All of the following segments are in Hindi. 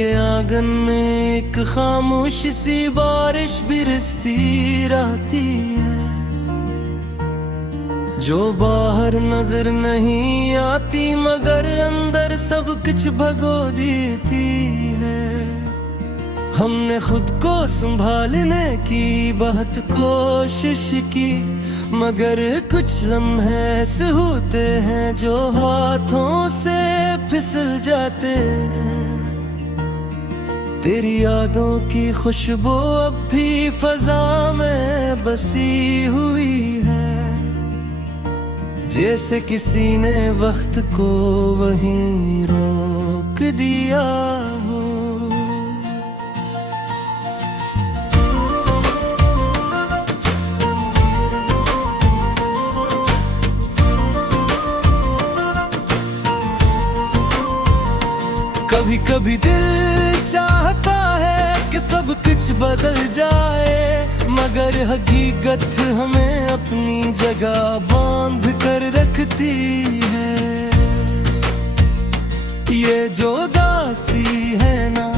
के आंगन में एक खामोश सी बारिश बरसती रहती है, जो बाहर नजर नहीं आती मगर अंदर सब कुछ भगो देती है। हमने खुद को संभालने की बहुत कोशिश की, मगर कुछ लम्हे ऐसे होते हैं जो हाथों से फिसल जाते हैं। तेरी यादों की खुशबू अब भी फजा में बसी हुई है, जैसे किसी ने वक्त को वहीं रोक दिया हो। कभी कभी दिल चाहता है कि सब कुछ बदल जाए, मगर हकीकत हमें अपनी जगह बांध कर रखती है। ये जो दासी है ना,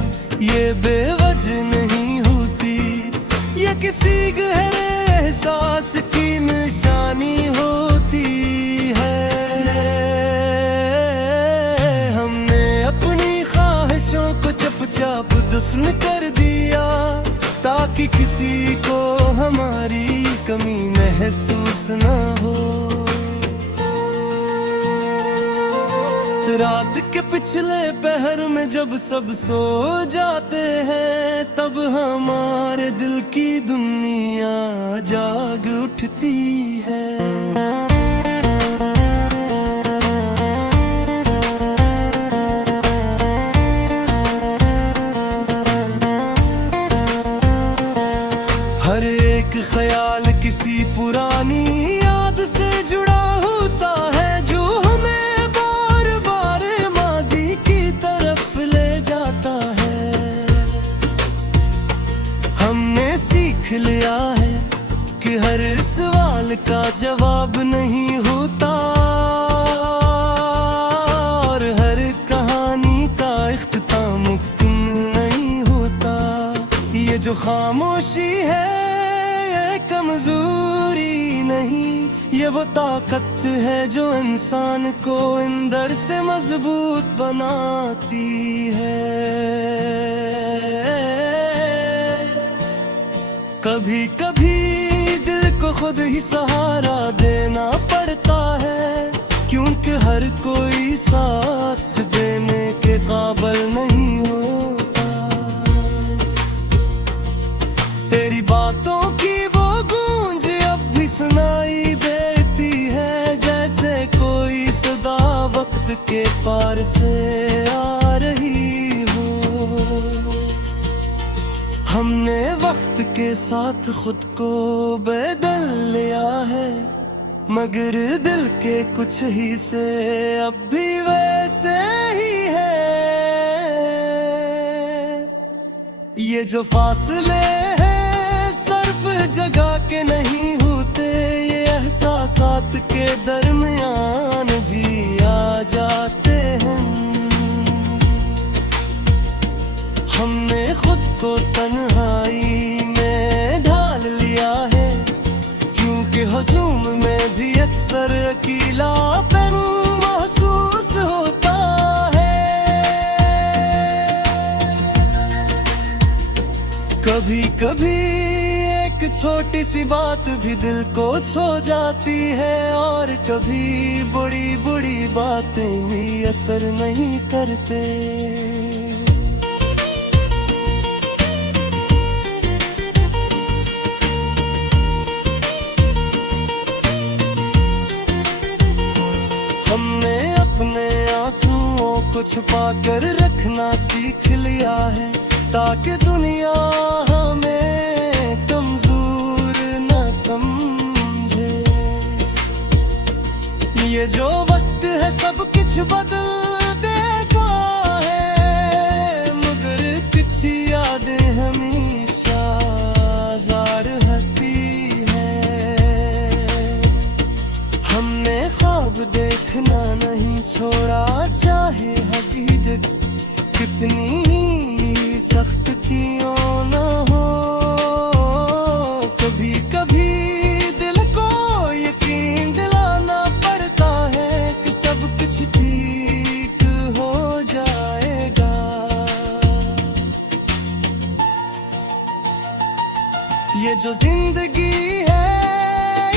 ये बेवजह नहीं होती, ये किसी गहरे एहसास की निशानी होती है। हमने अपनी ख्वाहिशों को चुपचाप दफन कर दिया, ताकि किसी को हमारी कमी महसूस ना हो। रात के पिछले पहर में जब सब सो जाते हैं, तब हमारे दिल की दुनिया जाग उठती है। हर एक ख्याल किसी पुरानी याद से जुड़ा होता है, जो हमें बार बार माजी की तरफ ले जाता है। हमने सीख लिया है कि हर सवाल का जवाब नहीं होता, और हर कहानी का इख्तिताम मुमकिन नहीं होता। ये जो खामोशी है कमजोरी नहीं, ये वो ताकत है जो इंसान को अंदर से मजबूत बनाती है। कभी कभी दिल को खुद ही सहारा देना पड़ता है, क्योंकि हर कोई साथ देने के काबिल नहीं होता। तेरी बातों की सुनाई देती है, जैसे कोई सदा वक्त के पार से आ रही हो। हमने वक्त के साथ खुद को बदल लिया है, मगर दिल के कुछ हिस्से अब भी वैसे ही है। ये जो फासले हैं सिर्फ जगह के नहीं होते, ये एहसासात के दरमियान भी आ जाते हैं। हमने खुद को तन्हाई में ढाल लिया है, क्योंकि हजूम में भी अक्सर अकेलापन महसूस होता है। कभी कभी छोटी सी बात भी दिल को छू जाती है, और कभी बड़ी बड़ी बातें भी असर नहीं करते। हमने अपने आंसुओं को छुपा कर रखना सीख लिया है, ताकि दुनिया हमें समझे। ये जो वक्त है सब कुछ बदल देगा है, मगर कुछ यादें हमेशा जार रहती है। हमने ख्वाब देखना नहीं छोड़ा, चाहे हकीकत कितनी ये जो जिंदगी है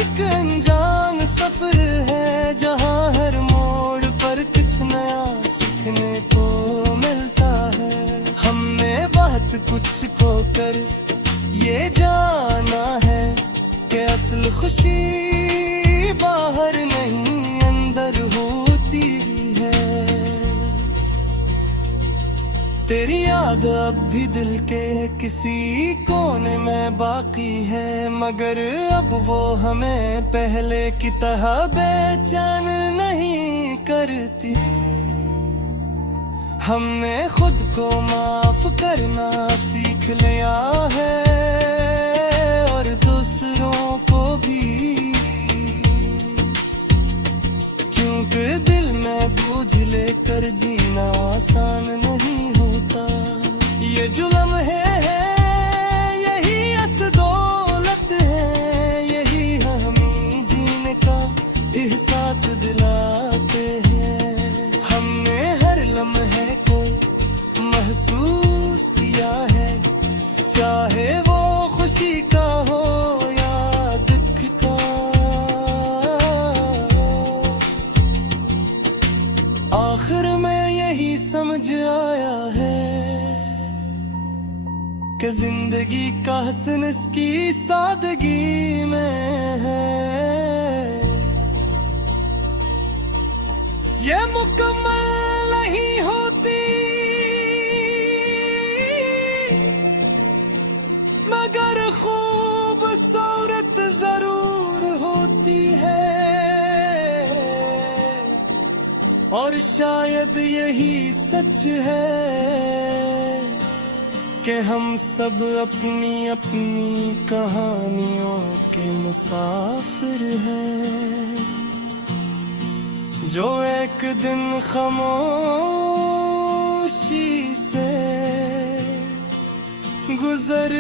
एक अनजान सफर है, जहाँ हर मोड़ पर कुछ नया सीखने को मिलता है। हमने बहुत कुछ को कर ये जाना है कि असल खुशी बाहर नहीं अंदर होती है। तेरी याद अब भी दिल के किसी कोने में बाकी है, मगर अब वो हमें पहले की तरह बेचैन नहीं करती। हमने खुद को माफ करना सीख लिया है और दूसरों को भी, क्योंकि दिल में बोझ लेकर जीना आसान नहीं होता। ये जो लम्हे हैं यही असल दौलत है, यही हमें जीने का एहसास दिलाते हैं। हमने हर लम्हे को महसूस किया है, चाहे वो खुशी का हो या दुख का। आखिर में यही समझ आया है कि जिंदगी का हसन इसकी सादगी में है। ये मुकम्मल नहीं होती मगर खूबसूरत जरूर होती है, और शायद यही सच है कि हम सब अपनी अपनी कहानियों के मुसाफिर हैं, जो एक दिन खामोशी से गुजर